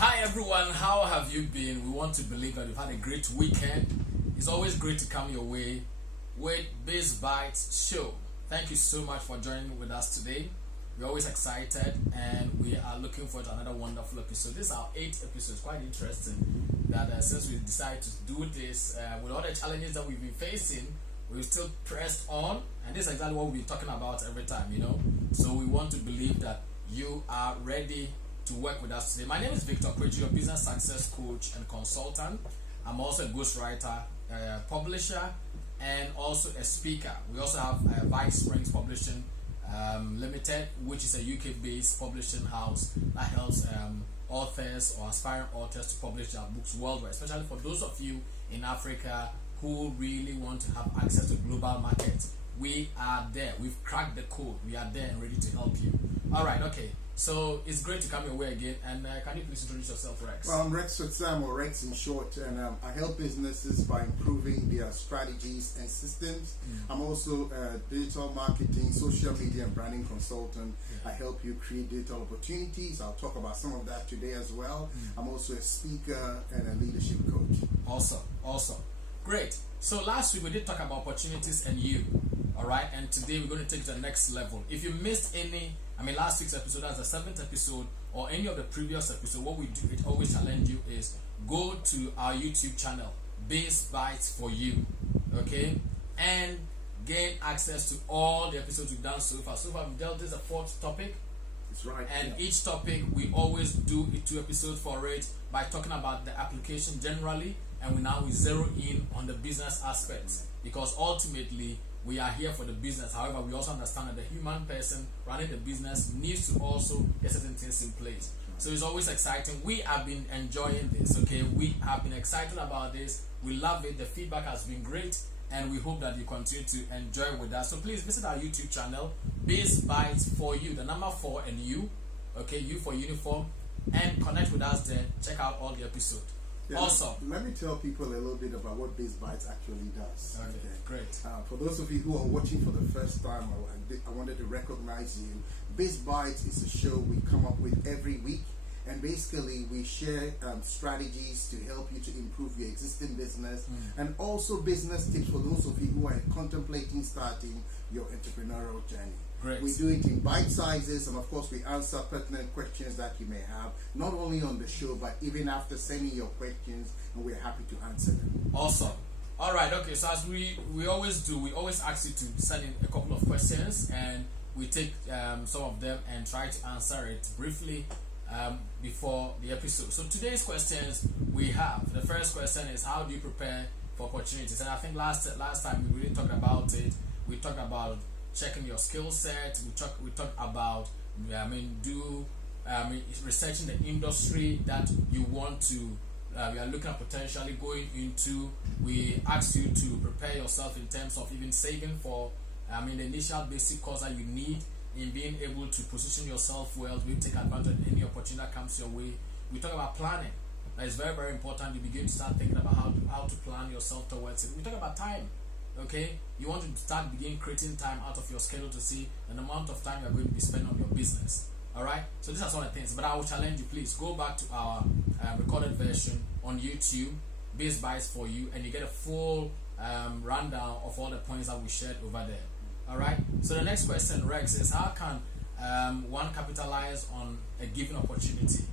Hi everyone, how have you been? We want to believe that you've had a great weekend. It's always great to come your way with Biz Bites Show. Thank you so much for joining with us today. We're always excited and we are looking forward to another wonderful episode. This is our 8th episode. Quite interesting that since we decided to do this, with all the challenges that we've been facing, we're still pressed on, and this is exactly what we'll be talking about every time, So we want to believe that you are ready to work with us today. My name is Victor Kweji, your business success coach and consultant. I'm also a ghostwriter, publisher, and also a speaker. We also have Vice Springs Publishing Limited, which is a UK-based publishing house that helps authors or aspiring authors to publish their books worldwide, especially for those of you in Africa who really want to have access to global markets. We are there. We've cracked the code. We are there and ready to help you. All right, okay. So it's great to come your way again. And can you please introduce yourself, Rex? Well, I'm Rex Sotsam, or Rex in short, and I help businesses by improving their strategies and systems. I'm also a digital marketing, social media, and branding consultant. I help you create digital opportunities. I'll talk about some of that today as well. I'm also a speaker and a leadership coach. Awesome. Great. So last week we did talk about opportunities and you. All right. And today we're going to take it to the next level. If you missed last week's episode, that's the 7th episode, or any of the previous episode, what we do, it always challenge you is go to our YouTube channel, Biz Bites for You, okay, and gain access to all the episodes we've done so far. So far, we've dealt with the 4th topic. That's right. And each topic, we always do 2 episodes for it by talking about the application generally, and we zero in on the business aspects, because ultimately, we are here for the business. However, we also understand that the human person running the business needs to also get certain things in place. So it's always exciting. We have been enjoying this, okay? We have been excited about this. We love it. The feedback has been great, and we hope that you continue to enjoy with us. So please visit our YouTube channel, Biz Bites for You, the number 4 and you, okay? U for uniform, and connect with us there. Check out all the episodes. Yeah, awesome. Let me tell people a little bit about what Biz Bites actually does. Okay, great. For those of you who are watching for the first time, I wanted to recognize you. Biz Bites is a show we come up with every week, and basically we share strategies to help you to improve your existing business, and also business tips for those of you who are contemplating starting your entrepreneurial journey. Great. We do it in bite sizes, and of course we answer pertinent questions that you may have, not only on the show, but even after sending your questions, and we're happy to answer them. Awesome. All right, okay, so as we always do, we always ask you to send in a couple of questions, and we take some of them and try to answer it briefly before the episode. So today's questions we have, the first question is, how do you prepare for opportunities? And I think last time we really talked about it. We talked about checking your skill set. We talked about researching the industry that you want to you are looking at potentially going into. We asked you to prepare yourself in terms of even saving for the initial basic course that you need in being able to position yourself well to take advantage of any opportunity that comes your way. We talk about planning. That is very, very important. You begin to start thinking about how to plan yourself towards it. We talk about time. Okay, you want to begin creating time out of your schedule to see an amount of time you're going to be spending on your business. All right, so these are some of the things, but I will challenge you, please go back to our recorded version on YouTube, Biz Bites for You, and you get a full rundown of all the points that we shared over there. All right, so the next question, Rex, is how can one capitalize on a given opportunity?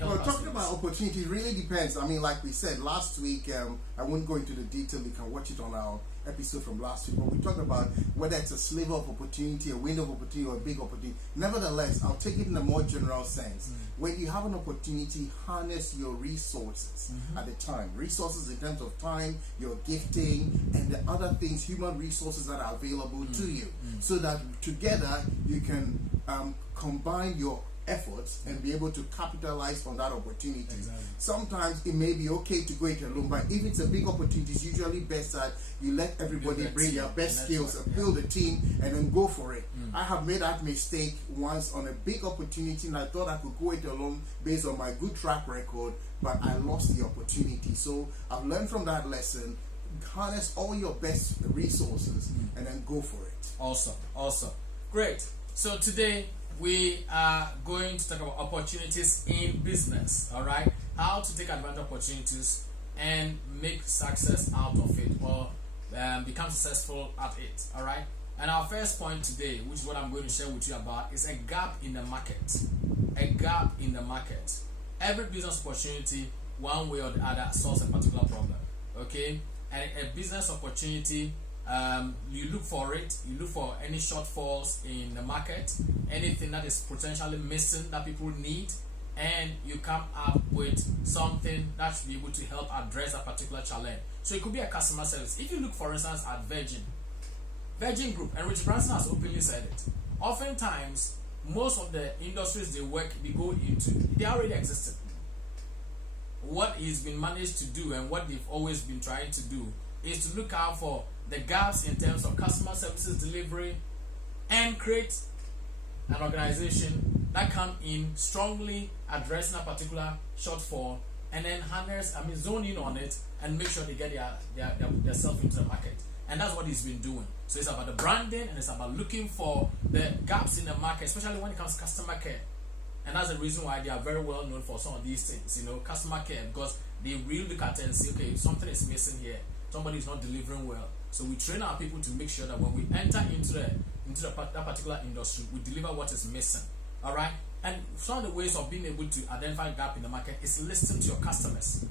Well, talking about opportunity really depends. Like we said last week, I won't go into the detail. You can watch it on our episode from last week, but we talked about whether it's a sliver of opportunity, a window of opportunity, or a big opportunity. Nevertheless, I'll take it in a more general sense. When you have an opportunity, harness your resources at the time. Resources in terms of time, your gifting, and the other things, human resources that are available to you, so that together you can combine your efforts and be able to capitalize on that opportunity. Exactly. Sometimes it may be okay to go it alone, but if it's a big opportunity, it's usually best that you let everybody bring their best skills, build a team, and then go for it. I have made that mistake once on a big opportunity, and I thought I could go it alone based on my good track record, but I lost the opportunity. So I've learned from that lesson. Harness all your best resources and then go for it. Awesome. Great. So today we are going to talk about opportunities in business. All right, how to take advantage of opportunities and make success out of it, or become successful at it. All right. And our first point today, which is what I'm going to share with you about, is a gap in the market. A gap in the market. Every business opportunity, one way or the other, solves a particular problem. Okay, and a business opportunity, you look for it. You look for any shortfalls in the market, anything that is potentially missing that people need, and you come up with something that should be able to help address a particular challenge. So it could be a customer service. If you look, for instance, at Virgin Group, and Richard Branson has openly said it. Oftentimes, most of the industries they go into, they already existed. What he's been managed to do, and what they've always been trying to do, is to look out for the gaps in terms of customer services delivery, and create an organization that come in strongly addressing a particular shortfall, and then zone in on it and make sure they get their self into the market. And that's what he's been doing. So it's about the branding, and it's about looking for the gaps in the market, especially when it comes to customer care. And that's the reason why they are very well known for some of these things, customer care, because they really look at it and say, okay, something is missing here. Somebody is not delivering well. So we train our people to make sure that when we enter into that particular industry, we deliver what is missing. All right. And some of the ways of being able to identify gap in the market is listen to your customers.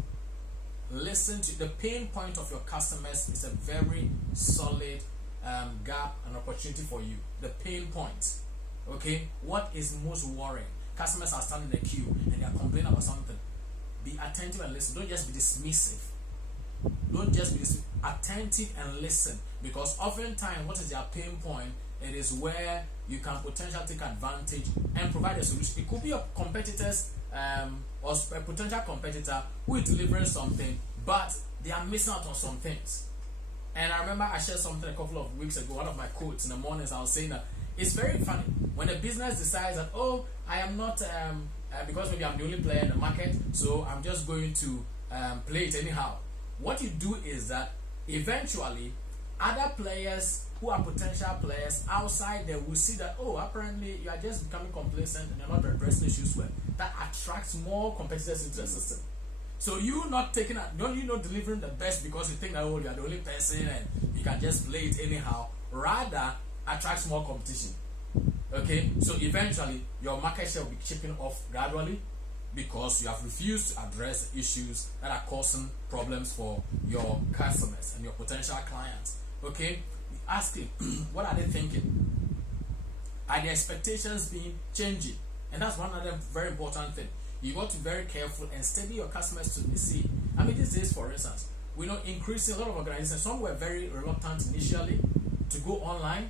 Listen to the pain point of your customers is a very solid gap and opportunity for you. The pain point. Okay, what is most worrying? Customers are standing in the queue and they are complaining about something. Be attentive and listen. Don't just be dismissive. Don't just be attentive and listen, because oftentimes what is their pain point? It is where you can potentially take advantage and provide a solution. It could be your competitors or a potential competitor who is delivering something, but they are missing out on some things. And I remember I shared something a couple of weeks ago. One of my quotes in the mornings, I was saying that it's very funny when a business decides that, oh, I am not because maybe I'm the only player in the market, so I'm just going to play it anyhow. What you do is that eventually other players who are potential players outside there will see that, oh, apparently you are just becoming complacent and you're not addressing issues well. That attracts more competitors into the system. So you not delivering the best because you think that, oh, you are the only person and you can just play it anyhow. Rather, attracts more competition. Okay, so eventually your market share will be chipping off gradually, because you have refused to address issues that are causing problems for your customers and your potential clients. Okay, ask them, what are they thinking? Are their expectations being changing? And that's one other very important thing. You got to be very careful and study your customers to see. I mean, these days, for instance, we know increasing a lot of organizations. Some were very reluctant initially to go online,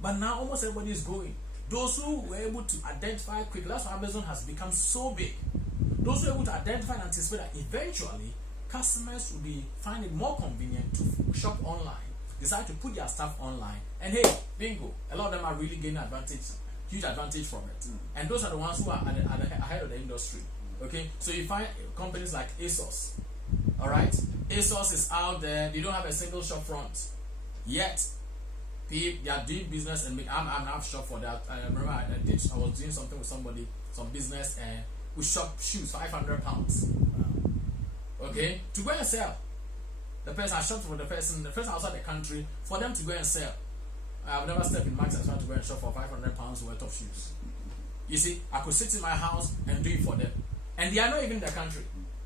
but now almost everybody is going. Those who were able to identify quickly, that's why Amazon has become so big. Those who are able to identify and anticipate that eventually customers will be finding it more convenient to shop online, decide to put their stuff online, and hey, bingo, a lot of them are really gaining huge advantage from it. And those are the ones who are ahead of the industry. Okay, so you find companies like ASOS. All right, ASOS is out there. They don't have a single shop front yet. They are doing business, and I'm not shop for that. I remember I was doing something with somebody, some business, and we shop shoes, £500. Okay, to go and sell. The person I shopped for the person outside the country, for them to go and sell. I've never stepped in Max and tried to go and shop for £500 worth of shoes. You see, I could sit in my house and do it for them, and they are not even in the country.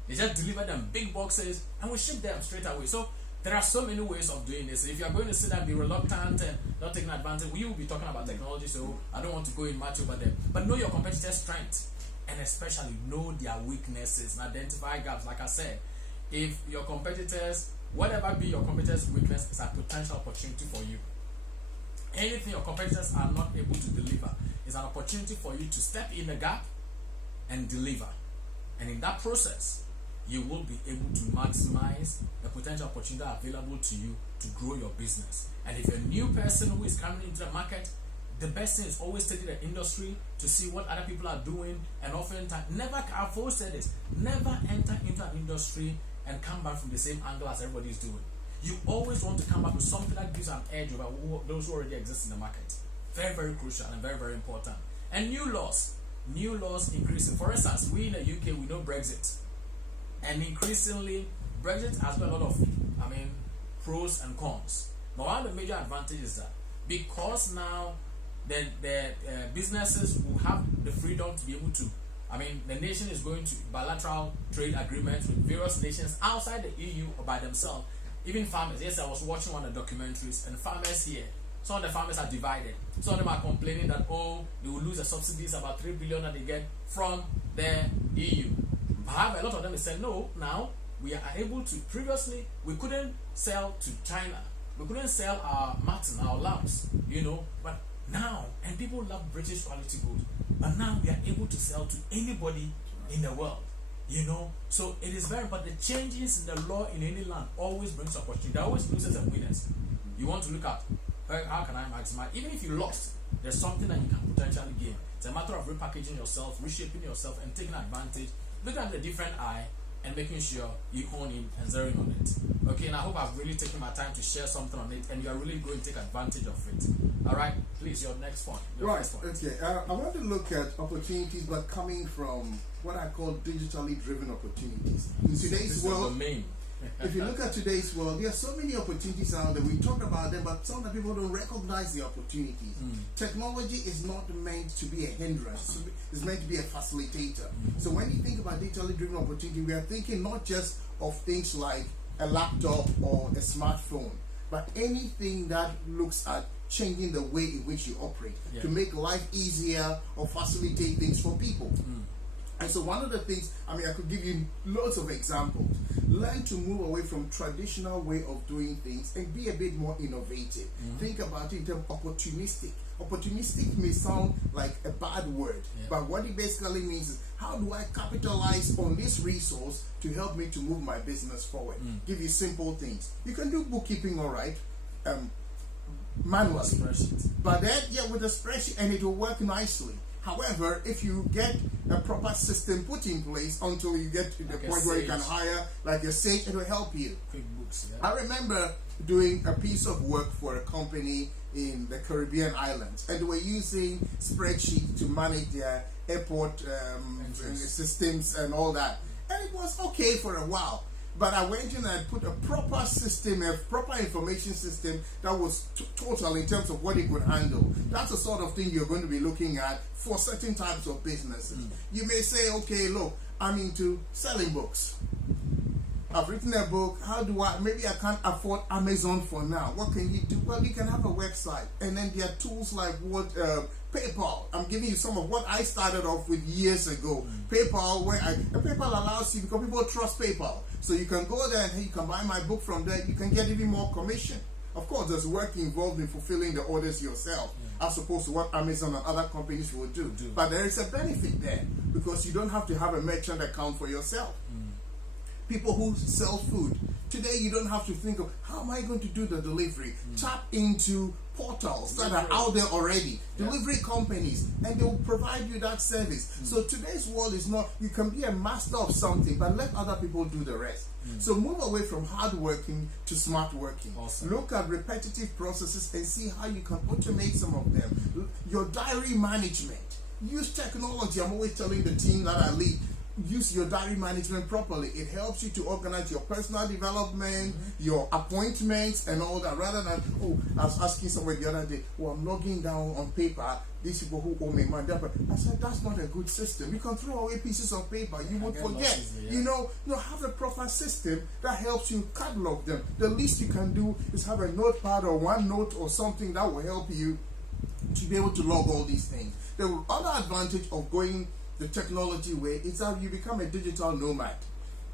They just deliver them big boxes, and we ship them straight away. So there are so many ways of doing this. If you are going to sit and be reluctant and not taking advantage, we will be talking about technology, so I don't want to go in much over them. But know your competitors' strengths, and especially know their weaknesses and identify gaps. Like I said, if your competitors, whatever be your competitors' weakness, is a potential opportunity for you. Anything your competitors are not able to deliver is an opportunity for you to step in the gap and deliver. And in that process, you will be able to maximize the potential opportunity available to you to grow your business. And if you're a new person who is coming into the market, the best thing is always study the industry to see what other people are doing, and oftentimes I've always said this, never enter into an industry and come back from the same angle as everybody is doing. You always want to come back with something that gives an edge over those who already exist in the market. Very, very crucial and very, very important. And new laws increasing. For instance, we in the UK, we know Brexit, and increasingly Brexit has got a lot of pros and cons. But one of the major advantages is that because now the businesses will have the freedom to be able to, the nation is going to bilateral trade agreements with various nations outside the EU or by themselves. Even farmers. Yes, I was watching one of the documentaries, and farmers here, some of the farmers are divided. Some of them are complaining that they will lose the subsidies, about 3 billion that they get from the EU. However, a lot of them said no. Now we are able to. Previously, we couldn't sell to China. We couldn't sell our mutton, our lambs, But now, and people love British quality goods. But now we are able to sell to anybody in the world. So it is very important. The changes in the law in any land always brings opportunity. There are always losers and winners. You want to look at how can I maximize? Even if you lost, there's something that you can potentially gain. It's a matter of repackaging yourself, reshaping yourself, and taking advantage. Look at the different eye and making sure you hone in and zeroing on it. Okay, and I hope I've really taken my time to share something on it, and you are really going to take advantage of it. All right, please, your next point. First point. Okay, I want to look at opportunities, but coming from what I call digitally driven opportunities. In today's world, if you look at today's world, there are so many opportunities out there. We talk about them, but some of the people don't recognize the opportunities. Technology is not meant to be a hindrance. It's meant to be a facilitator. So when you think about digitally driven opportunity, we are thinking not just of things like a laptop or a smartphone, but anything that looks at changing the way in which you operate to make life easier or facilitate things for people. And so one of the things, I could give you lots of examples. Learn to move away from traditional way of doing things and be a bit more innovative. Think about it in terms of opportunistic. Opportunistic may sound like a bad word, but what it basically means is, how do I capitalize on this resource to help me to move my business forward? Give you simple things. You can do bookkeeping, all right, manually. But then, with a spreadsheet, and it will work nicely. However, if you get a proper system put in place until you get to the point where you can hire like a sage, it will help you. QuickBooks, I remember doing a piece of work for a company in the Caribbean islands, and they were using spreadsheets to manage their airport systems and all that. And it was okay for a while. But I went in and I put a proper system, a proper information system that was total in terms of what it could handle. That's the sort of thing you're going to be looking at for certain types of businesses. You may say, okay, look, I'm into selling books. I've written a book. Maybe I can't afford Amazon for now. What can you do? Well, you can have a website. And then there are tools like PayPal. I'm giving you some of what I started off with years ago. PayPal, PayPal allows you, because people trust PayPal. So you can go there and you can buy my book from there. You can get even more commission. Of course, there's work involved in fulfilling the orders yourself, as opposed to what Amazon and other companies will do. But there is a benefit there, because you don't have to have a merchant account for yourself. People who sell food, today you don't have to think of, how am I going to do the delivery? Tap into portals that are out there already, delivery companies, and they will provide you that service. So today's world is not, you can be a master of something, but let other people do the rest. So move away from hard working to smart working. Awesome. Look at repetitive processes and see how you can automate some of them. Your diary management, use technology. I'm always telling the team that I lead, use your diary management properly. It helps you to organize your personal development, your appointments and all that, rather than, I was asking somebody the other day, I'm logging down on paper, these people who owe me money. I said, that's not a good system. You can throw away pieces of paper, you would forget. Have a proper system that helps you catalog them. The least you can do is have a notepad or OneNote or something that will help you to be able to log all these things. The other advantage of going the technology way is that you become a digital nomad.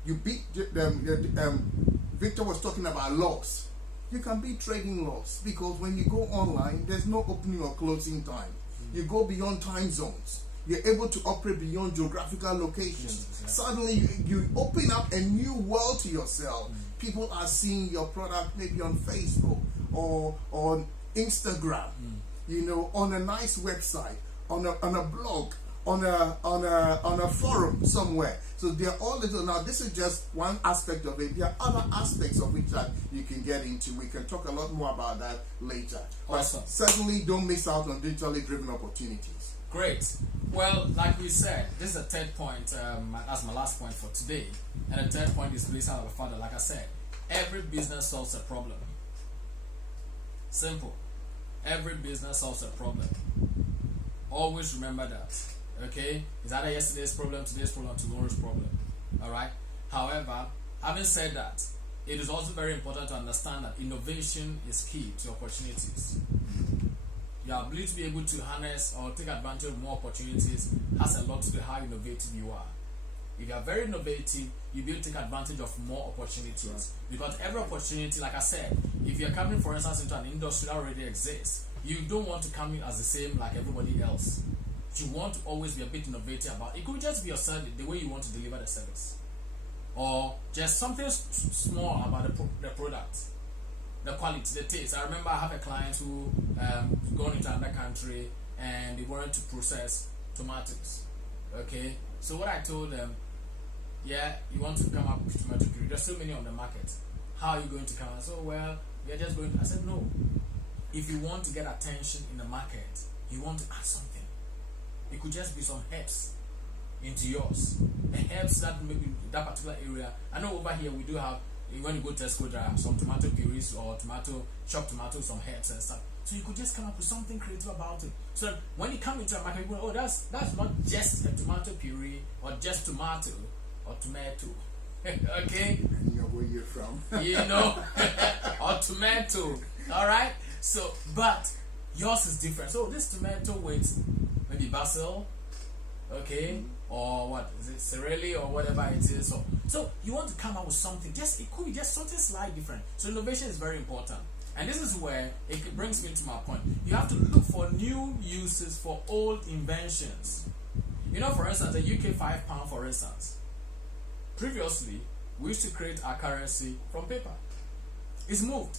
You beat Victor was talking about laws. You can beat trading laws, because when you go online, there's no opening or closing time. You go beyond time zones. You're able to operate beyond geographical locations. Suddenly you open up a new world to yourself. People are seeing your product maybe on Facebook or on Instagram, on a nice website, on a blog, on a forum somewhere. So they're all little. Now this is just one aspect of it. There are other aspects of which that you can get into. We can talk a lot more about that later. Awesome. But certainly don't miss out on digitally driven opportunities. Great. Well, like we said, this is the third point. That's my last point for today. And the third point is pleasing our Father. Like I said, every business solves a problem. Simple. Every business solves a problem. Always remember that. Okay? It's either yesterday's problem, today's problem, tomorrow's problem. Alright? However, having said that, it is also very important to understand that innovation is key to opportunities. Your ability to be able to harness or take advantage of more opportunities has a lot to do with how innovative you are. If you are very innovative, you'll be able to take advantage of more opportunities. Because every opportunity, like I said, if you're coming, for instance, into an industry that already exists, you don't want to come in as the same like everybody else. You want to always be a bit innovative about it. It could just be your service, the way you want to deliver the service, or just something small about the product, the quality, the taste. I remember I have a client who gone into another country and they wanted to process tomatoes. Okay, so what I told them, yeah, you want to come up with tomato puree. There's so many on the market. How are you going to come? I said, well, we are just going to. I said, no. If you want to get attention in the market, you want to add something. It could just be some herbs into yours. The herbs that maybe that particular area. I know over here we do have, when you go to Tesco, there are some tomato purees or chopped tomatoes, some herbs and stuff. So you could just come up with something creative about it. So that when you come into a market, you go, oh, that's not just a tomato puree or just tomato or tomato. Okay? And you know where you're from. You know, or tomato. All right. So, but yours is different. So this tomato with maybe basil, okay, or what is it, cerelli or whatever it is. So you want to come up with something. Just it could be just something slightly different. So innovation is very important. And this is where it brings me to my point. You have to look for new uses for old inventions. You know, for instance, the UK £5, for instance. Previously, we used to create our currency from paper. It's moved.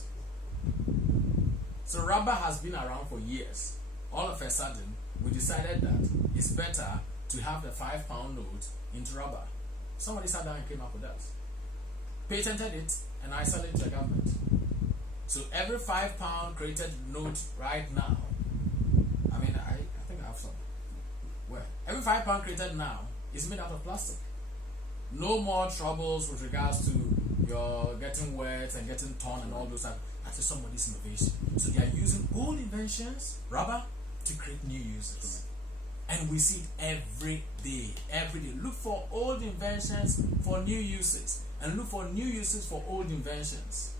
So rubber has been around for years. All of a sudden, we decided that it's better to have the £5 note into rubber. Somebody sat down and came up with that. Patented it, and I sold it to the government. So every £5 created note right now, I mean, I think I have some. Well, every £5 created now is made out of plastic. No more troubles with regards to your getting wet and getting torn and all those stuff. That is somebody's innovation. So they are using old inventions, rubber, to create new uses. And we see it every day. Every day. Look for old inventions for new uses. And look for new uses for old inventions.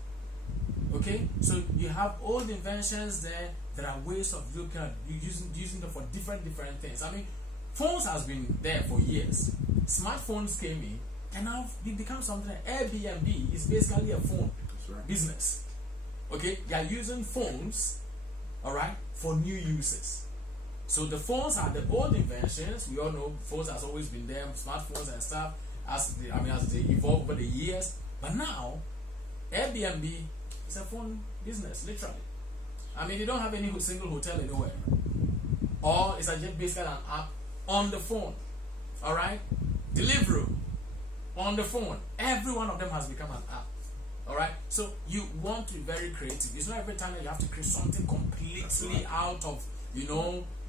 Okay? So you have old inventions there. There are ways of looking at using them for different things. I mean, phones has been there for years. Smartphones came in, and now it becomes something. Airbnb is basically a phone business. Okay, they are using phones, all right, for new uses. So the phones are the old inventions. We all know phones has always been there, smartphones and stuff. As they evolve over the years. But now, Airbnb is a phone business, literally. I mean, they don't have any single hotel anywhere, or it's just basically an app on the phone. All right, Deliveroo on the phone. Every one of them has become an app. All right, so you want to be very creative. It's not every time that you have to create something completely out of,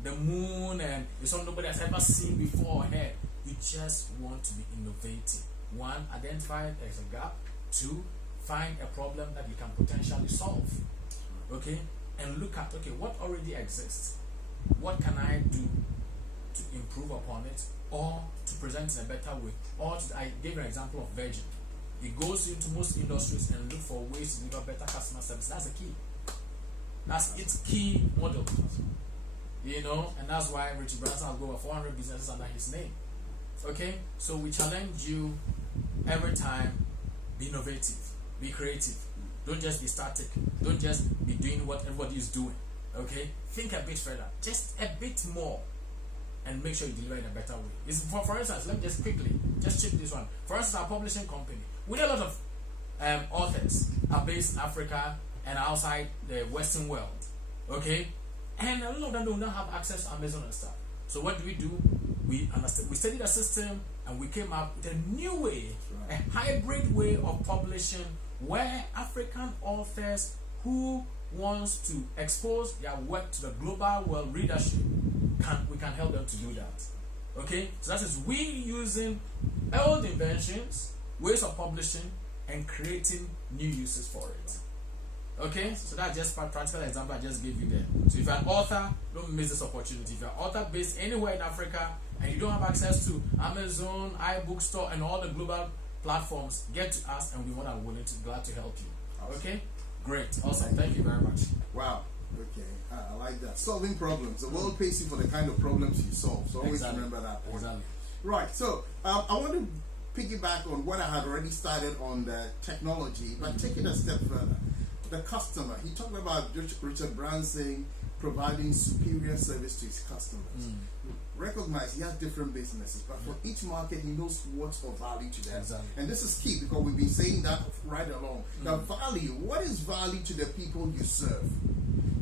the moon and it's something nobody has ever seen before or heard. You just want to be innovative. One, identify there's a gap. Two, find a problem that you can potentially solve. Okay, and look at what already exists. What can I do to improve upon it, or to present in a better way? Or I gave an example of Virgin. It goes into most industries and look for ways to deliver better customer service. That's the key. That's its key model. And that's why Richard Branson has over 400 businesses under his name. Okay, so we challenge you every time: be innovative, be creative. Don't just be static. Don't just be doing what everybody is doing. Okay, think a bit further, just a bit more, and make sure you deliver in a better way. For instance, let me just quickly chip this one. For instance, our publishing company, we know a lot of authors are based in Africa and outside the Western world. Okay, and a lot of them do not have access to Amazon and stuff. So what do? We studied the system and we came up with a new way, a hybrid way of publishing, where African authors who wants to expose their work to the global world readership, we can help them to do that. Okay, so that is we using old inventions, ways of publishing, and creating new uses for it. Okay, so that's just a practical example I just gave you there. So if you're an author, don't miss this opportunity. If you're an author based anywhere in Africa and you don't have access to Amazon, iBookstore, and all the global platforms, get to us and we're more than glad to help you. Awesome. Okay, great, awesome. Thank you very much. Wow. Okay, I like that. Solving problems. The world pays you for the kind of problems you solve. So always remember that. Exactly. Right. So I want to piggyback on what I had already started on the technology, but take it a step further. The customer. He talked about Richard Branson providing superior service to his customers. Recognize he has different businesses, but for each market he knows what's of value to them. Exactly. And this is key because we've been saying that right along. The value, what is value to the people you serve?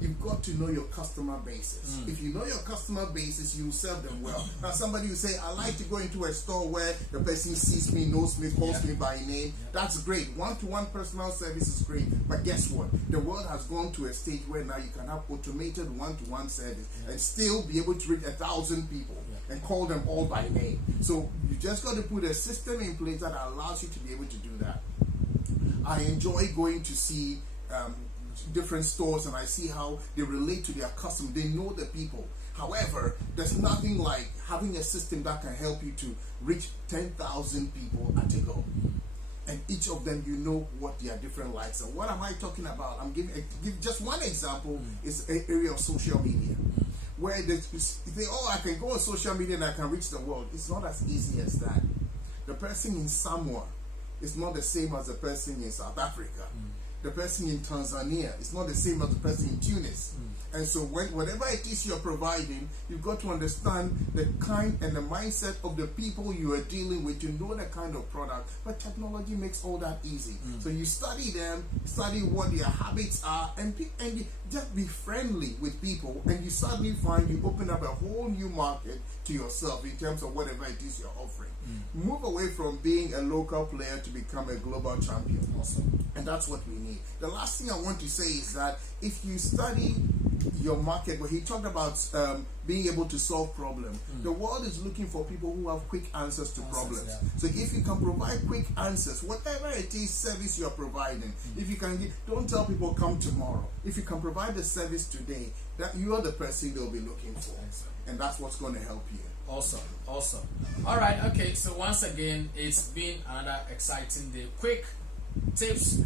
You've got to know your customer basis. If you know your customer basis, you serve them well. Now somebody will say, I like to go into a store where the person sees me, knows me, calls me by name. That's great. One-to-one personal service is great. But guess what? The world has gone to a stage where now you can have automated one-to-one service and still be able to reach 1,000 people and call them all by name. So you just got to put a system in place that allows you to be able to do that. I enjoy going to see different stores and I see how they relate to their customers. They know the people. However, there's nothing like having a system that can help you to reach 10,000 people at a go. And each of them, you know what their different likes are. What am I talking about? I'm give just one example is an area of social media. Where they think, I can go on social media and I can reach the world. It's not as easy as that. The person in Samoa is not the same as the person in South Africa. The person in Tanzania is not the same as the person in Tunis. And so whatever it is you're providing, you've got to understand the kind and the mindset of the people you are dealing with to know the kind of product. But technology makes all that easy. So you study them, study what their habits are, and you just be friendly with people, and you suddenly find you open up a whole new market to yourself in terms of whatever it is you're offering. Move away from being a local player to become a global champion. Awesome. And that's what we need. The last thing I want to say is that if you study your market, where he talked about being able to solve problems, the world is looking for people who have quick answers to problems. So if you can provide quick answers, whatever it is service you're providing, if you can don't tell people come tomorrow. If you can provide the service today, that you are the person they'll be looking for. And that's what's going to help you. Awesome. All right, okay, so once again, it's been another exciting day. Quick tips,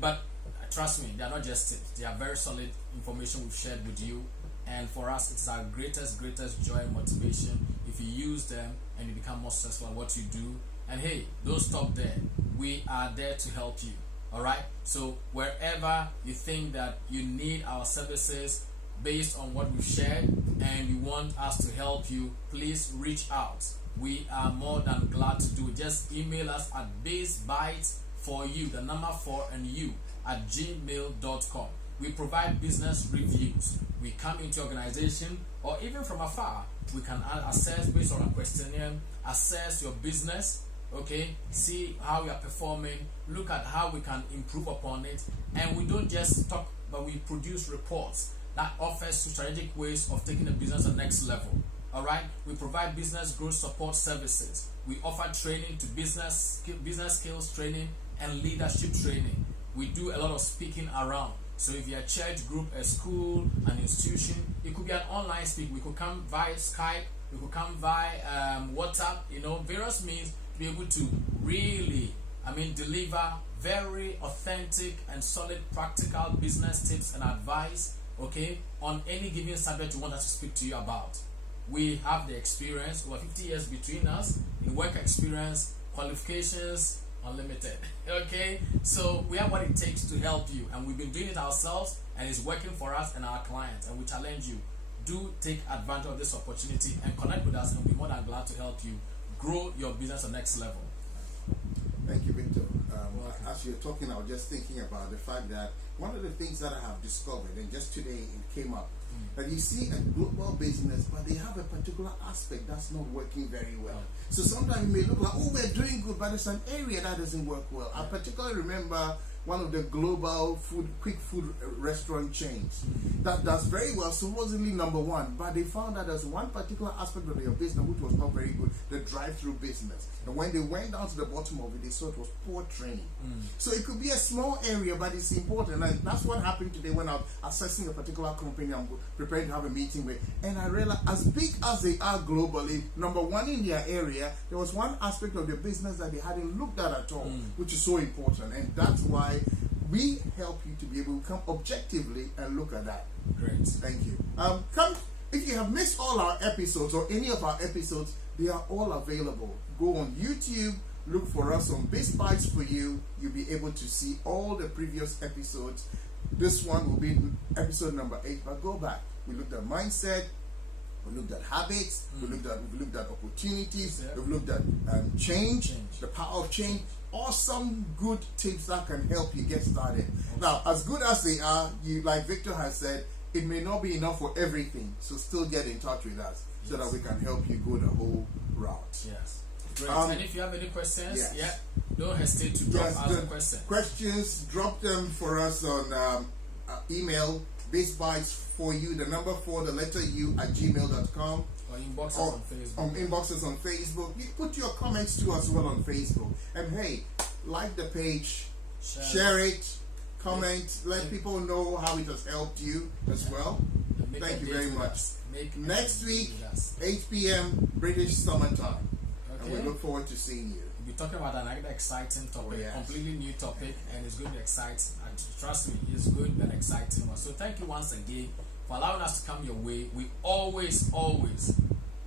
but trust me, they are not just tips. They are very solid information we've shared with you. And for us, it's our greatest joy and motivation if you use them and you become more successful at what you do. And hey, don't stop there. We are there to help you. All right? So wherever you think that you need our services based on what we've shared and you want us to help you, please reach out. We are more than glad to do it. Just email us at basebytes4you, the number 4 and you, at gmail.com. We provide business reviews. We come into your organization or even from afar. We can assess based on a questionnaire, assess your business, okay, see how you are performing, look at how we can improve upon it. And we don't just talk, but we produce reports that offers strategic ways of taking the business to the next level. All right, we provide business growth support services. We offer training to business skills training and leadership training. We do a lot of speaking around. So if you're a church group, a school, an institution, it could be an online speak. We could come via Skype, we could come via WhatsApp, various means to be able to really, deliver very authentic and solid practical business tips and advice, okay, on any given subject you want us to speak to you about. We have the experience, over 50 years between us, in work experience, qualifications, unlimited. Okay, so we have what it takes to help you, and we've been doing it ourselves, and it's working for us and our clients. And we challenge you, do take advantage of this opportunity and connect with us, and we'll be more than glad to help you grow your business to the next level. Thank you, Victor. As you're talking, I was just thinking about the fact that one of the things that I have discovered, and just today it came up, that you see a global business, but they have a particular aspect that's not working very well. So sometimes it may look like, we're doing good, but it's an area that doesn't work well. I particularly remember one of the global quick food restaurant chains that does very well, supposedly number one, but they found that there's one particular aspect of their business which was not very good, the drive-through business. And when they went down to the bottom of it, they saw it was poor training. So it could be a small area, but it's important. And that's what happened today when I was assessing a particular company I'm preparing to have a meeting with. And I realized, as big as they are globally, number one in their area, there was one aspect of their business that they hadn't looked at all, which is so important. And that's why we help you to be able to come objectively and look at that. Great. Thank you. If you have missed all our episodes or any of our episodes, they are all available. Go on YouTube, look for us on Biz Bites for You. You'll be able to see all the previous episodes. This one will be episode number 8, but go back. We looked at mindset, we looked at habits, we looked at opportunities, we've looked at change, the power of change. Awesome good tips that can help you get started. Now, as good as they are, you, like Victor has said, it may not be enough for everything, so still get in touch with us so that we can help you go the whole route. Yes. Great. And if you have any questions, don't hesitate to drop us a question. Questions, drop them for us on email, bizbitesforyou, the number 4, the letter U @gmail.com. Or inbox us on Facebook. Inbox us on Facebook. You put your comments to us well on Facebook. And hey, like the page, share it, comment, let people know how it has helped you as well. Thank you very much. Next week, 8 p.m. British summertime. And we look forward to seeing you. We'll be talking about another exciting topic, completely new topic, and it's going to be exciting. And trust me, it's going to be an exciting one. So thank you once again for allowing us to come your way. We always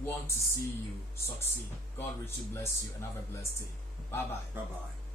want to see you succeed. God richly bless you and have a blessed day. Bye-bye. Bye-bye.